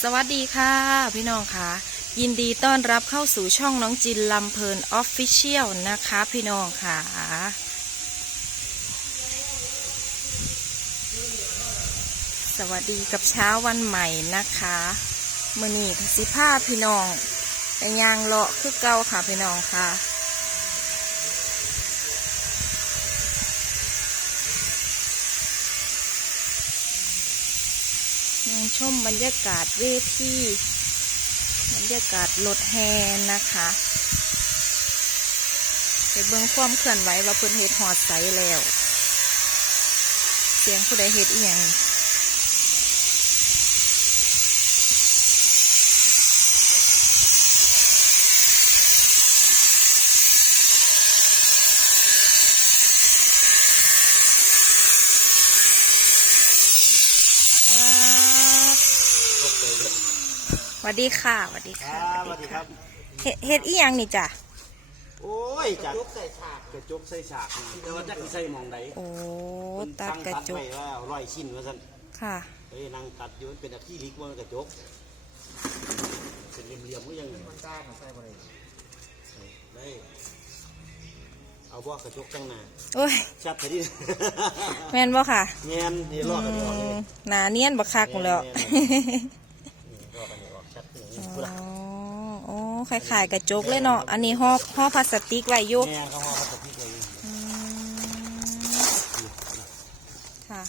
สวัสดีค่ะ พี่น้องค่ะ ยินดีต้อนรับเข้าสู่ช่องน้องจินลำเพลินออฟฟิเชียลนะคะ พี่น้องค่ะ สวัสดีกับเช้าวันใหม่นะคะมือนีกสิผ้าพี่น้องแต่ยางเลาะคือเก่าค่ะพี่น้องค่ะ ยังชมบรรยากาศเวทีบรรยากาศรถแฮนะคะไปเบิ้งความเคลื่อนไหวว่าเพิ่นเห็ดหอดใสแล้ว เสียงผู้ใดเห็ดอีหยัง สวัสดีค่ะสวัสดีคค่ะรับสวัสดีครับเฮ็ดเฮ็ดอีหยังนี่จ้ะโอ้ยจากใส่ฉากกระจกใส่ฉากนี่แต่ว่าจักสิใส่หมองใดโอ้เพิ่นตัดตั้งกระตัดจไว้กว่าร้อยชิ้นว่าซั่นค่ะเอ้ยนั่งตัดอยู่มันเป็นอะคริลิกว่ากระจกเป็นเหลี่ยมๆก็ยังมันซ่ามันใส่บ่ได้ได้เอาบ่กระจกจังหน้าโอ้ยชัดไปดิแม่นบ่ค่ะเงียนนี่ลอกกันออกนี่หนาเนียนบักคักหมดแล้ว พุ่นล่ะอโอ้คล้ายๆกระจกเลยเนาะ อันนี้ห่อห่อพลาสติกไว้อยู่แม่เขาเอาเขาพี่ไว้อยู่อืมค่ะ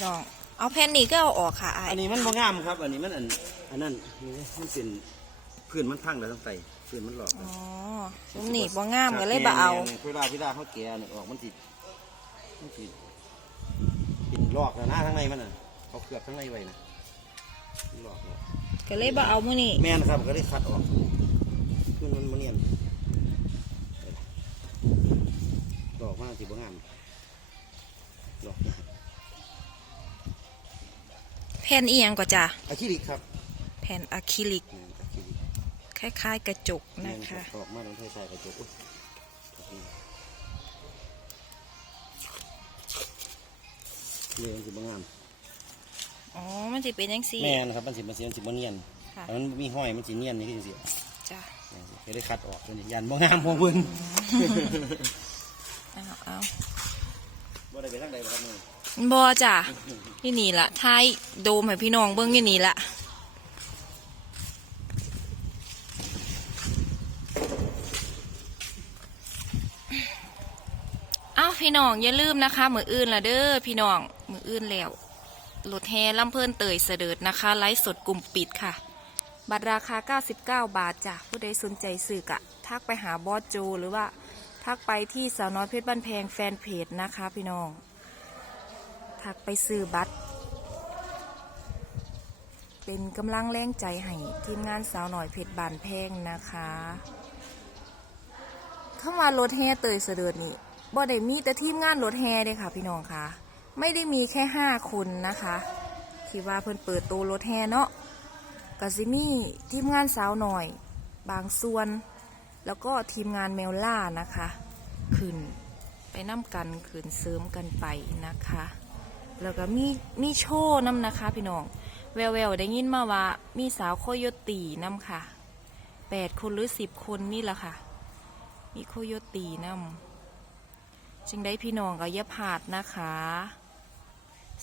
พี่น้อง เอาแผ่นนี้ก็เอาออกค่ะอายอันนี้มันบ่งามครับ อันนี้มันอันอันนั้นนี่มันเป็นพื้นมันพังแล้วต้องไปพื้นมันหลอกอ๋อซุ้มนี่บ่งามก็เลยบ่เอาเวลาเวลาเขาแก่เนี่ยออกมันติดมันติดปินลอกแล้วนะข้างในมันน่ะเขาเกือบข้างในไว้นะลอกเนี่ยก็เลยบ่เอามื้อนี้แม่นครับก็ได้คัดออกขึ้นมันมันเนียนดอกมากสิบ่งามดอกแผ่นอีหยังก็จ้ะอะคริลิกครับแผ่นอะคริลิกแม่นอะคริลิกคล้ายๆ กระจกแม่นะนครัคะบดอกมาต้องใช้ใส่กระจกอุ๊ยดอกนี้เลยมันสิบ่งามอ๋อมันสิเป็นจังซี่แม่นครับมันสิมันสิมันสิบ่เนียนค่ะถ้ามันมีห้อยมันสิเนียนนี่คือจังซี่จ้ะจะได้คัดออกตัวนี้ยันบ่งามพวกเพิ่นเอาเอาบ่ได้ไปทางใดบ่ครับมึง บอจ้ะที่นี่ละท้ายโดมให้พี่น้องเบิ้งที่นี่ละอ้าวพี่น้องอย่าลืมนะคะ มืออื่นละเด้อพี่น้องมืออื่นแล้วรถแฮลำเพลินเตยเสดิร์ดนะคะ ไลฟ์สดกลุ่มปิดค่ะ บัตรราคา 99 บาทจ้ะผู้ใดสนใจสื่อกะ ทักไปหาบอสโจหรือว่า ทักไปที่สาวน้อยเพชรบ้านแพงแฟนเพจนะคะพี่น้อง ทักไปซื้อบัตร เป็นกำลังแรงใจให้ทีมงานสาวหน่อยเพชรบานแพงนะคะเข้ามารถแห่เตยเสด็จนี่บ่ได้มีแต่ทีมงานรถแห่เลยค่ะพี่น้องค่ะ ไม่ได้มีแค่ห้าคนนะคะที่ว่าเพิ่นเปิดตัวรถแห่เนาะก็สิมี่ทีมงานสาวหน่อย บางส่วน แล้วก็ทีมงานแมวล่านะคะ ขึ้นไปน้ำกันขึ้นเสริมกันไปนะคะ แล้วก็มีมีโชว์น้ำนะคะ พี่น้องแววแววๆได้ยินมาว่า มีสาวโคโยตีน้ำค่ะแปดคนหรือสิบคนนี่แหละค่ะ มีโคโยตีน้ำจึงได้พี่น้องก็อย่าพลาดนะคะ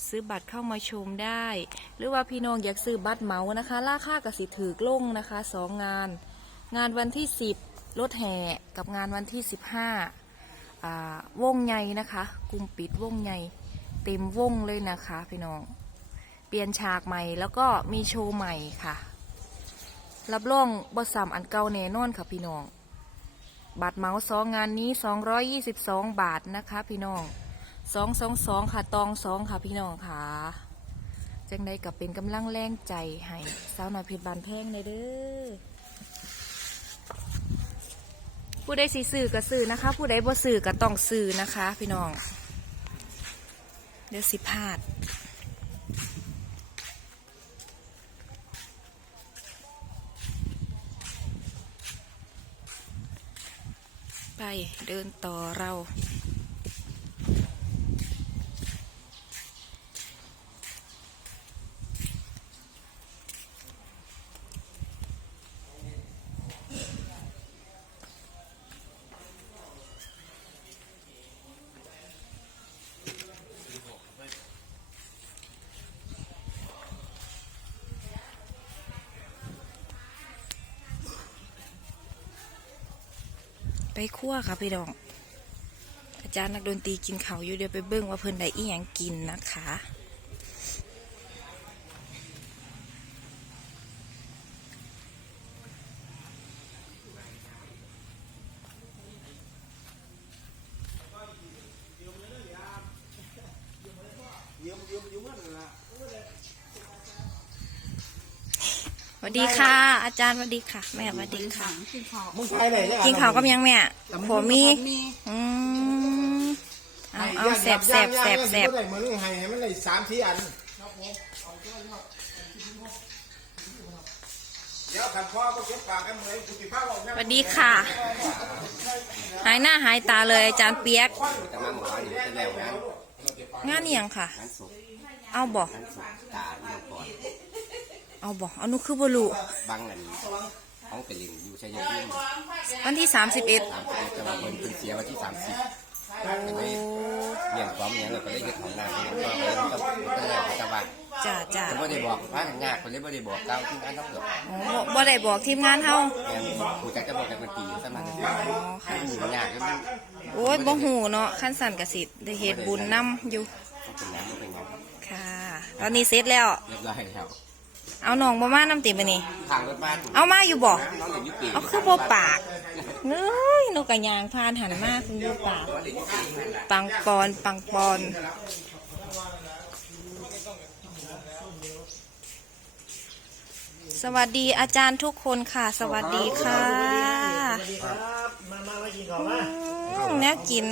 ซื้อบัตรเข้ามาชมได้ หรือว่าพี่น้องอยากซื้อบัตรเหมานะคะ ราคากสิถือลงนะคะสองงาน งานวันที่10รถแห่กับงานวันที่15อ่าวงใหญ่นะคะ กลุ่มปิดวงใหญ่ เต็มวงเลยนะคะพี่น้อง เปลี่ยนฉากใหม่แล้วก็มีโชว์ใหม่ค่ะ รับรองบทสามอันเก่าแน่นอนค่ะพี่น้อง บัตรเหมาสองงานนี้ 222 บาทนะคะพี่น้อง 222 ค่ะตองสองค่ะพี่น้องค่ะจังใดกับเป็นกำลังแรงใจให้สาวหน่อยเพชรบานแพงเลยเด้อผู้ใดสิซื้อก็ซื้อนะคะ ผู้ใดบ่ซื้อก็ต้องซื้อนะคะ พี่น้อง เดี๋ยวสิพลาดไปเดินต่อเรา ไปคั่วค่ะพี่ดอง อาจารย์นักดนตรีกินเขาวอยู่เดี๋ยวไปเบิ้งว่าเพิ่นได้อีหยังกินนะคะ ดีค่ะ อาจารย์สวัสดีค่ะ แม่สวัสดีค่ะมึงไปเลยกินข้าวกับยังแม่ผมมีอืมเอาเอาแสบแสบแสบแสบได้มือนี่ให้ให้มันได้สามที่อันเดี๋ยวขันพ่อก็เก็บปากกันเหมือนกูจิพ้าบอกสนะวัสดีค่ะ หายหน้าหายตาเลยอาจารย์เปียกแต่มาหมอนี่เป็นแล้วนะงานเอียงค่ะงานศพเอาบอก เอาบอกเอานุคือบลูบางอันห้องเป็นลิงอยู่ชัยภูมิวันที่สามสิบเอ็ดสามสิบแต่ว่าเพิ่นเพิ่นเสียวันที่สามสิบก็เลยเลี้ยงความเลี้ยงแล้วก็เลยเฮ็ดของน้ำเลี้ยงก็เลยต้องต้องแล้วชาวบ้านจ้าจ้าเพิ่นบ่ได้บอกว่าทางยากเพิ่นเลยบ่ได้บอกกล่าวที่งานทั้งหมดอ๋อบ่บ่ได้บอกทีมงานเฮาแม่นผู้จัดจะบอกกันเป็นปีสมันอ๋อค่ะมันยากก็มันโอ้ยบ่หูเนาะขั้นสั่นกสิได้เฮ็ดบุญนํอยู่เป็นน้ำเป็นน้ค่ะ ตอนนี้เสร็จแล้วำเรียบร้อยแล้ว เอาน้องบ่มาน้ำติบันนี้ทางรถบ้านเอามาอยู่บ่น้องเด็กยุปีเอาคือบ่ปากเอ้ยนกกระยางพานหันมาคุณบ่ปากปังปอนปังปอนสวัสดีอาจารย์ทุกคนค่ะ สวัสดีค่ะครับมามามากินข้าวมาอืมแน่กิน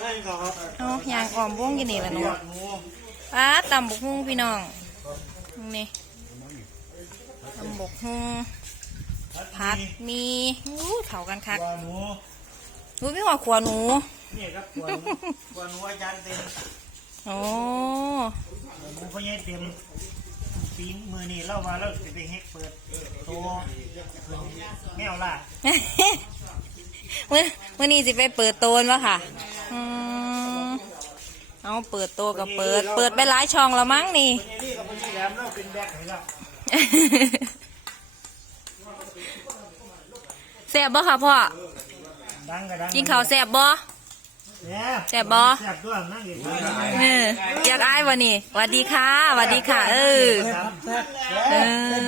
ไม่ข้าวครับเอายางอ่อมวงกินนี่ละเนาะหมู ป้าตำบกฮุ้งพี่น้องนี่ตำบกฮุ้งผัดมีอู้เผากันคักตัวหมูรู้พี่หัวขวหนูนี่ครับตัวหมูตัวหนูอาจารย์เต็มโอ้หมูพญายเต็มปีมือนี่เล่ามาแล้วจะไปเฮ็กเปิดตัวแมวล่ามื่อมื่อนี้สิไปเปิดโตนวะค่ะอืม เอาเปิดโตกับเปิด เปิดไปหลายช่องแล้วมั้งนี่ นี่กับพญายแหลมแล้วเป็นแบกให้แล้วแซ่บบ่ค่ะพ่อ ดังก็ดังกินข้าวแซ่บบ่แซ่บบ่แซ่บด้วยนั่งอยู่เอออยากอายวันนี้สวัสดีค่ะสวัสดีค่ะ เออแซ่บเอ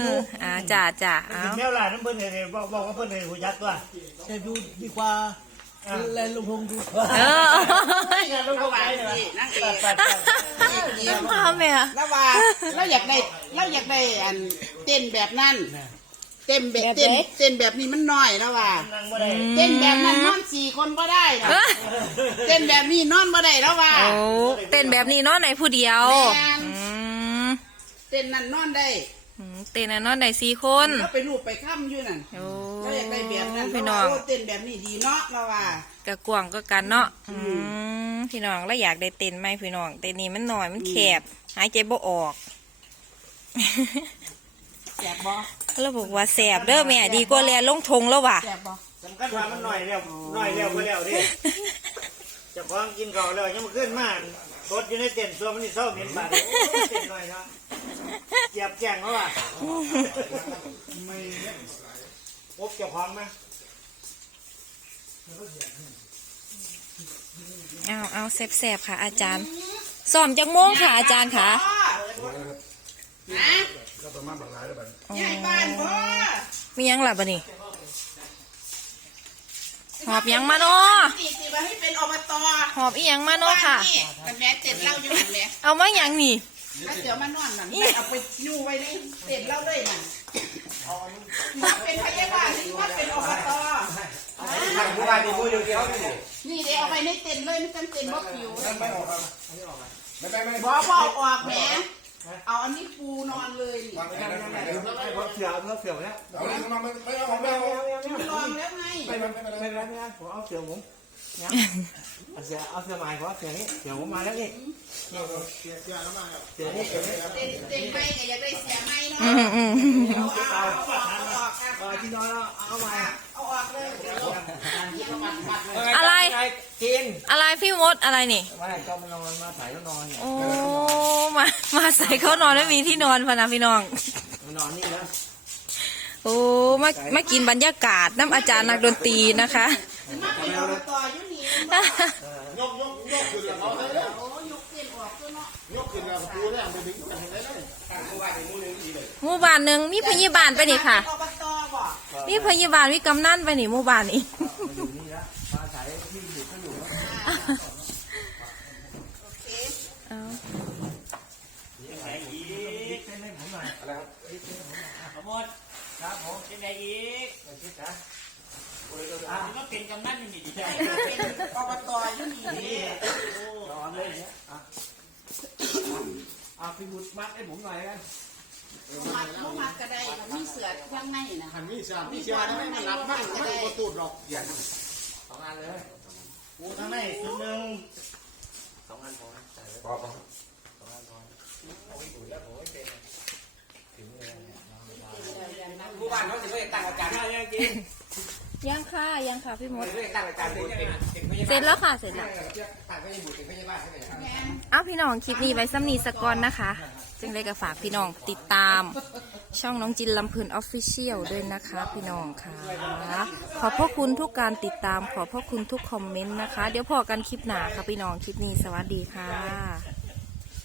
ออ่าจ้าจ้าเอาแมวล่าน้ำเพิ่นเลยบอกบอกว่าเพิ่นเลยหัวยักษ์ตัวแซ่บดูดีกว่า เล่นลุงพงดูเออลุงพงไปเลยตัดตัดตัดมาแม่แล้วว่าเราอยากได้เราอยากได้อันเต้นแบบนั้นเต้นแบบเต้นเต้นแบบนี้มันน้อยแล้วว่านั่งบ่ได้เต้นแบบนั้นนอนสี่คนก็ได้นะเต้นแบบนี้นอนบ่ได้แล้วว่าโอ้เต้นแบบนี้เนาะในผู้เดียวแม่นอืมเต้นนั้นนอนได้อืมเต้นอันเนอนได้สี่คนเราไปรูปไปค้ำอยู่นั่นโอ้ เราอยากได้แบบนั้นพี่เราน้อว่างโอ้เต้นแบบนี้ดีเนาะเราว่ากะกวางก็กันเนาะอืมพี่น้องแล้วอยากได้เต้นไหมพี่น้องเต้นนี้มันหน่อยมันแคบหายใจบ่ออกแสบบ่แล้วบอกว่าแสบเด้อแม่ดีกว่าแลลงทงแล้วว่ะแสบบ่สำคัญว่ามันหน่อยแล้วหน่อยแล้วก็แล้วดิเจะพ้าของกินก่อนแล้วยังมาขึ้นมารถอยู่ในเต็นท์ตัวมันนี่เศร้าเหม็นบาดเลยโอ้ยเต็นท์หน่อยเนาะเจียบแจงเขาว่ะ ไม่พบเจ้าของไหมเอาเอาแสบๆค่ะ อาจารย์ซ้อมจักโมงค่ะ อาจารย์ค่ะนะยายบ้านบ่มีหยังล่ะบะนี่หอบหยังมาเนาะตีสิว่าให้เป็นอบตหอบอีหยังมาเนาะค่ะบ้นี่มันแม่เต้นเหล่าอยู่นั่นแหละเอามาหยังนี่ถ้าเสือมานอนนั่นเอาไปอยู่ไว้ในเต็นท์เราเลยนั่น มาเป็นพยาบาลหรือว่าเป็นอบตผู้ว่ามีผู้อยู่เดียวนี่นี่เดี๋ยวเอาไปในเต็นท์เลยไม่ต้องเต็นท์บ่ผิวไม่ออกครับไม่ไม่ไม่บ่บ่อาออกแหมเอาอันนี้ปูนอนเลยนี่ไม่ไม่ไม่เพราะเสือเพราะเสือแล้วเอาเลยมาไม่ไม่เอาไม่เอามันลองแล้วไงไม่ไม่ไม่ไม่ไม่ไม่ผมเอาเสือผม เอาเสือเอาเสือใหม่เพราะเสือนี้เสือผมมาแล้วนี่เสือเสือเสือแล้วมาเสือนี่เสือนี่เต็นท์เต็นท์ไม่ก็อยากได้เสียไม่เนาะอืมอืมเอาเอาเอาออกเอาออกเออที่นอนเอามาเอาออกเลยเดี๋ยวเราอะไรกินอะไรพี่มดอะไรนี่ไม่ก็มานอนมาใส่แล้วนอนเนี่ยโอ้มามาใส่เขานอนไม่มีที่นอนพะนะพี่น้องมานอนนี่แล้วโอ้มามากินบรรยากาศน้ำอาจารย์นักดนตรีนะคะ มาเป็นอบตอยู่นี่ยกยกยกขึ้นแล้วเขาเลยโอ้ยกเต็นออกตัวเนาะยกขึ้นแล้วปูเนี่ยไปดึงกันได้เลยผู้ว่าในมือนึงดีเลยหมู่บ้านหนึ่งมีพยาบาลไปนี่ค่ะอบตบ่มีพยาบาลมีกำนันไปนี่หมู่บ้านนี่อยู่นี่แล้วมาใส่ที่อยู่ก็อยู่แล้วโอเคเอายังไงอีกเส้นให้ผมหน่อะไรครับขโมยครับผมยังไงอีกอะก็เป็นกำนันนี่ดีใจเป็นอบตอยู่นี่นอนเลยเนี่ยอะอะพี่บุตรมัดให้ผมหน่อยกันมัดบ่มัดก็ได้มีเสือข้างในนะหันมีเสียมีเสียได้มันรับบ้างมันก็ตูดดอกอย่างสองอันเลยกูทั้งในชุดหนึ่งสองอันพอใส่เลยพอพอสองอันพอโอ้ยดูแล้วโอ้ยเป็นถึงเลยผู้บ้านเขาจะไม่ตั้งอาจารย์ข้าวยังกิน ยังค่ะ ยังค่ะพี่มดไม่ตั้งอาจารย์เป็นเป็นพยาเสร็บาลจแล้วค่ะ เสร็จแล้ว ตั้งไม่ใช่บุตรเป็นพยาบาลใช่ไหมครับแม่นเอาพี่น้องคลิปนี้ไว้ซ้ำนีสกอนนะคะ จึงเลยก็ฝากพี่น้องติดตาม ช่องน้องจินลำพืนออฟฟิเชียลด้วยนะคะ พี่น้องค่ะ ขอบพระคุณทุกการติดตาม ขอบพระคุณทุกคอมเมนต์นะคะ เดี๋ยวพอกันคลิปหนาค่ะพี่น้องคลิปนี้สวัสดีค่ะ